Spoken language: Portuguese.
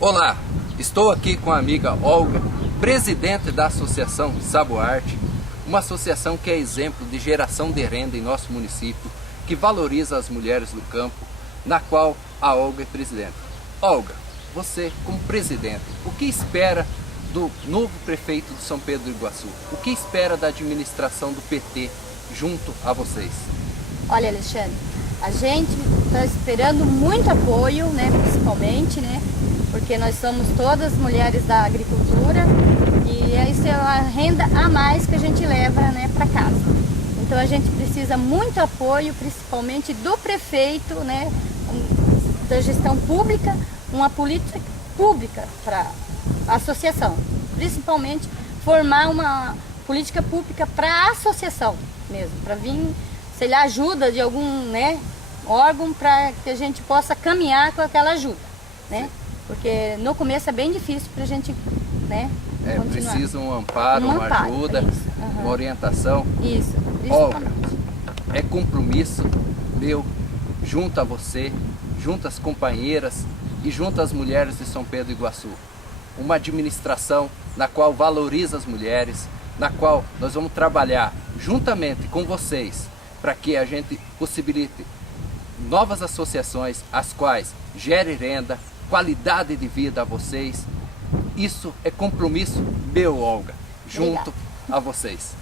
Olá, estou aqui com a amiga Olga, presidente da Associação Saboarte, uma associação que é exemplo de geração de renda em nosso município, que valoriza as mulheres do campo, na qual a Olga é presidente. Olga, você como presidente, o que espera do novo prefeito de São Pedro do Iguaçu? O que espera da administração do PT junto a vocês? Olha, Alexandre, a gente está esperando muito apoio, né, principalmente, né, porque nós somos todas mulheres da agricultura e isso é uma renda a mais que a gente leva, né, para casa. Então a gente precisa muito apoio, principalmente do prefeito, né, da gestão pública, uma política pública para a associação, principalmente formar uma política pública para a associação mesmo, para vir, sei lá, ajuda de algum, né, órgão para que a gente possa caminhar com aquela ajuda, né? Porque no começo é bem difícil para a gente, né, continuar. Precisa um amparo, uma ajuda, uma orientação. Isso, Olga, principalmente. é compromisso meu, junto a você, junto às companheiras e junto às mulheres de São Pedro do Iguaçu. Uma administração na qual valoriza as mulheres, na qual nós vamos trabalhar juntamente com vocês para que a gente possibilite novas associações, as quais gerem renda, qualidade de vida a vocês. Isso é compromisso meu, Olga, junto a vocês.